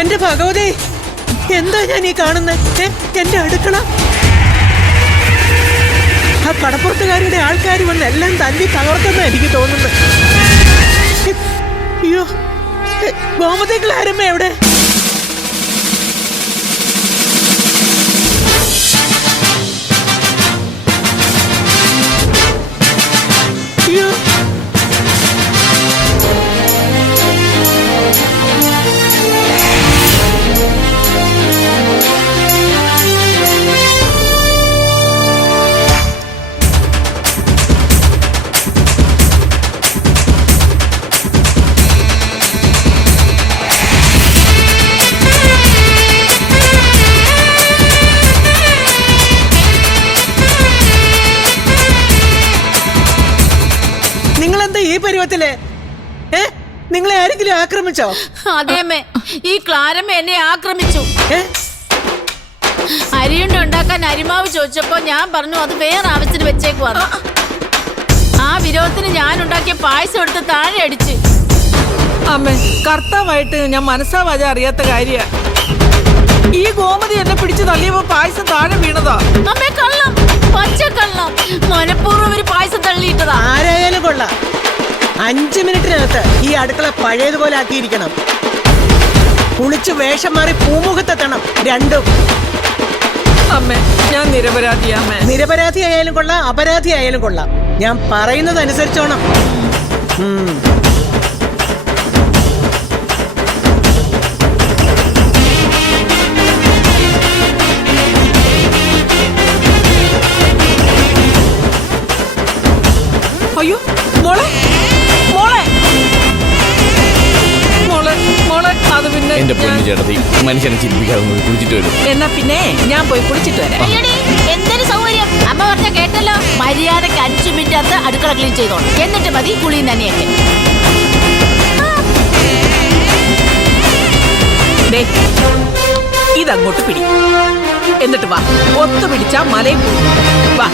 എന്റെ ഭഗവതി, എന്താ ഞാൻ ഈ കാണുന്നത്? എന്റെ അടുക്കള ആ കടപ്പുറത്തുകാരുടെ ആൾക്കാർ വന്ന് എല്ലാം തല്ലി തകർത്തെന്ന് എനിക്ക് തോന്നുന്നു. അയ്യോ, ഗോമതി ക്ലാരമ്മ എവിടെ? അയ്യോ, ഈ പരുവത്തില് നിങ്ങളെ ആരെങ്കിലും ആക്രമിച്ചോ? അതേമ്മേ, ഈ ക്ലാരമ്മ എന്നെ ആക്രമിച്ചു. അരിയുണ്ട ഉണ്ടാക്കാൻ അരിമാവ് ചോദിച്ചപ്പോ ഞാൻ പറഞ്ഞു അത് വേറെ ആവശ്യത്തിന് വെച്ചേക്കുവാണ്. ആ വിരോധത്തിന് ഞാൻ ഉണ്ടാക്കിയ പായസം എടുത്ത് താഴെ അടിച്ച്. അമ്മേ, കർത്താവായിട്ട് ഞാൻ മനസ്സാവാജ അറിയാത്ത കാര്യ. ഈ ഗോമതി എന്നെ പിടിച്ച് തള്ളിയപ്പോ പായസം താഴെ വീണതാ. അമ്മേ, കള്ളം, പച്ചക്കള്ളം. മനഃപൂർവ്വം ഒരു പായസം തള്ളിയിട്ടതാ. ആരായാലും കൊള്ളാം, 5 മിനിറ്റിനകത്ത് ഈ അടുക്കള പഴയതുപോലെ ആക്കിയിരിക്കണം. കുളിച്ച് വേഷം മാറി പൂമുഖത്തെത്തണം രണ്ടും. അമ്മേ, ഞാൻ നിരപരാധിയാ. അമ്മേ, നിരപരാധി ആയാലും കൊള്ളാം, അപരാധി ആയാലും കൊള്ളാം, ഞാൻ പറയുന്നത് അനുസരിച്ചോണം. അയ്യോ, മോളെ മോളെ മോളെ മോളെ, അത് പിന്നെ എന്റെ പൊന്നു ചേട്ടത്തി, മനുഷ്യനെ ചിരിപ്പിക്കാതെ കുളിച്ചിട്ട് വരും. എന്നാ പിന്നെ ഞാൻ പോയി കുളിച്ചിട്ട് വരാം. എന്തൊരു സൗകര്യം. അമ്മ പറഞ്ഞ കേട്ടല്ലോ, മര്യാദക്ക് 5 മിനിറ്റ് അടുക്കള ക്ലീൻ ചെയ്തോണം. എന്നിട്ട് മതി കുളി നനയൊക്കെ. ഇതങ്ങോട്ട് പിടി, എന്നിട്ട് വാ. ഒത്തു പിടിച്ചാ മലയിൽ പോകും. വാ.